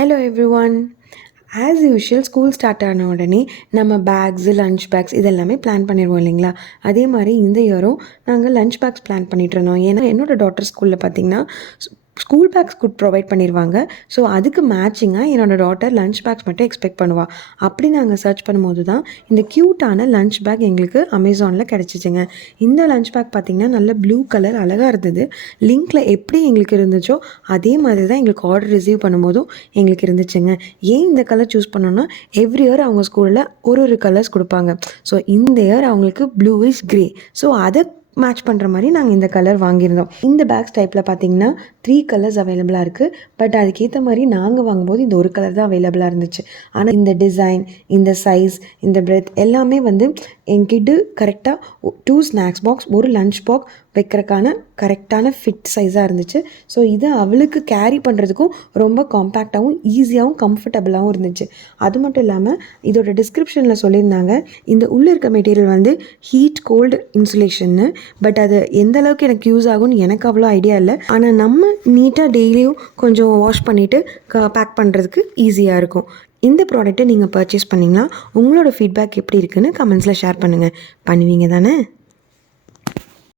Hello everyone. As usual school start ஆன உடனே நம்ம பேக்ஸு லஞ்ச் பேக்ஸ் இதெல்லாமே பிளான் பண்ணிடுவோம் இல்லைங்களா? அதே மாதிரி இந்த இயரும் நாங்கள் லஞ்ச் பேக்ஸ் பிளான் பண்ணிகிட்டு இருந்தோம். ஏன்னா என்னோடய டாட்டர் ஸ்கூலில் பார்த்திங்கன்னா ஸ்கூல் பேக்ஸ் ப்ரொவைட் பண்ணிடுவாங்க. ஸோ அதுக்கு மேட்சிங்காக என்னோடய டாட்டர் லஞ்ச் பேக்ஸ் மட்டும் எக்ஸ்பெக்ட் பண்ணுவாள். அப்படி நாங்கள் சர்ச் பண்ணும்போது தான் இந்த க்யூட்டான லஞ்ச் பேக் எங்களுக்கு அமேசானில் கிடச்சிச்சிங்க. இந்த லஞ்ச் பேக் பார்த்திங்கன்னா நல்ல ப்ளூ கலர் அழகாக இருந்தது. லிங்க்கில் எப்படி எங்களுக்கு இருந்துச்சோ அதே மாதிரி தான் எங்களுக்கு ஆர்டர் ரிசீவ் பண்ணும்போதும் எங்களுக்கு இருந்துச்சுங்க. ஏன் இந்த கலர் சூஸ் பண்ணோன்னா எவ்ரி இயர் அவங்க ஸ்கூலில் ஒரு கலர்ஸ் கொடுப்பாங்க. ஸோ இந்த இயர் அவங்களுக்கு ப்ளூ இஸ் க்ரே. ஸோ அதை மேட்ச் பண்ணுற மாதிரி நாங்கள் இந்த கலர் வாங்கியிருந்தோம். இந்த பேக்ஸ் டைப்பில் பார்த்திங்கன்னா 3 கலர்ஸ் அவைலபிளாக இருக்குது. பட் அதுக்கேற்ற மாதிரி நாங்கள் வாங்கும்போது இந்த ஒரு கலர் தான் அவைலபிளாக இருந்துச்சு. ஆனால் இந்த டிசைன், இந்த சைஸ், இந்த பிரெத் எல்லாமே என்கிட்ட கரெக்டாக 2 ஸ்நாக்ஸ் பாக்ஸ், ஒரு லஞ்ச் பாக்ஸ் வைக்கிறதுக்கான கரெக்டான ஃபிட் சைஸாக இருந்துச்சு. ஸோ இது அவளுக்கு கேரி பண்ணுறதுக்கும் ரொம்ப காம்பேக்டாகவும் ஈஸியாகவும் கம்ஃபர்டபுளாகவும் இருந்துச்சு. அது மட்டும் இல்லாமல் இதோட டிஸ்கிரிப்ஷனில் சொல்லியிருந்தாங்க இந்த உள்ளே இருக்க மெட்டீரியல் ஹீட் கோல்டு இன்சுலேஷன்னு. பட் அது எந்த அளவுக்கு எனக்கு யூஸ் ஆகும்னு எனக்கு அவ்வளோ ஐடியா இல்லை. ஆனால் நம்ம நீட்டாக டெய்லியும் கொஞ்சம் வாஷ் பண்ணிவிட்டு பேக் பண்ணுறதுக்கு ஈஸியாக இருக்கும். இந்த ப்ராடக்ட்டை நீங்கள் பர்ச்சேஸ் பண்ணிங்கன்னா உங்களோட ஃபீட்பேக் எப்படி இருக்குன்னு கமெண்ட்ஸில் ஷேர் பண்ணுவீங்க தானே?